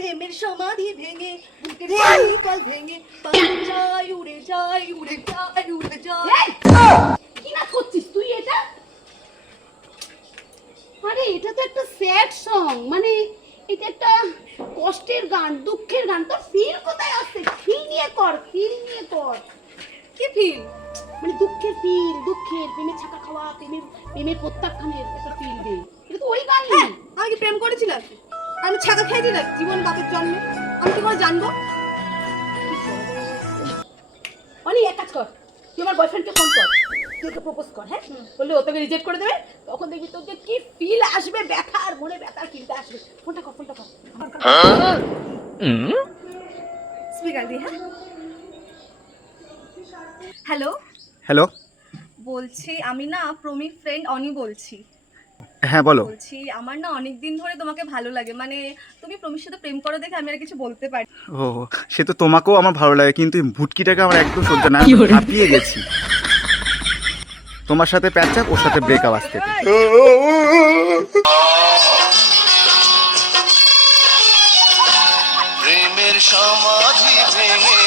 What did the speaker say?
প্রেমের সমাধি ভেঙে বুকের শিকল ভেঙে পাখি যায় উড়ে যায় উড়ে যায় উড়ে যায়। কি না করছিস তুই এটা? আরে এটা তো একটা স্যাড সং, মানে এটা একটা কষ্টের গান, দুঃখের গান। তোর ফিল কোথায় আসছে? ফিল নিয়ে কর, ফিল নিয়ে কর। কি ফিল? মানে দুঃখের ফিল, দুঃখের প্রেমে ছাকা খাওয়া, প্রেমের প্রত্যাখ্যানের একটা ফিল দে। এটা তো ওই গান হ্যাঁ, নেই। আমি কি প্রেম করেছিলাম? আমি ছাকা খেয়েছি না জীবন বাপের জন্মে? আমি কি করে জানবো? অনি এক কাজ কর, তুই আমার বয়ফ্রেন্ডকে ফোন কর, তুই ওকে প্রপোজ কর। হ্যাঁ, বললে ও তোকে রিজেক্ট করে দেবে, তখন দেখবি তোর যে কি ফিল আসবে, ব্যথার মনে ব্যথার ফিলটা আসবে। ফোনটা কর, ফোনটা কর। স্পিকার দি। হ্যাঁ, হ্যালো, হ্যালো। বলছি আমি না প্রমির ফ্রেন্ড অনি বলছি। হ্যাঁ বলো। বলছি আমার না অনেক দিন ধরে তোমাকে ভালো লাগে, মানে তুমি প্রমির সাথে প্রেম করো দেখে আমি আর কিছু বলতে পারি। ও, সে তো তোমাকেও আমার ভালো লাগে, কিন্তু এই ভুটকিটাকে আমার একদম সহ্য না, আমি হাঁপিয়ে গেছি। তোমার সাথে প্যাচ আপ, ওর সাথে ব্রেকআপ আসতে। প্রেমের সমাধি ভেঙে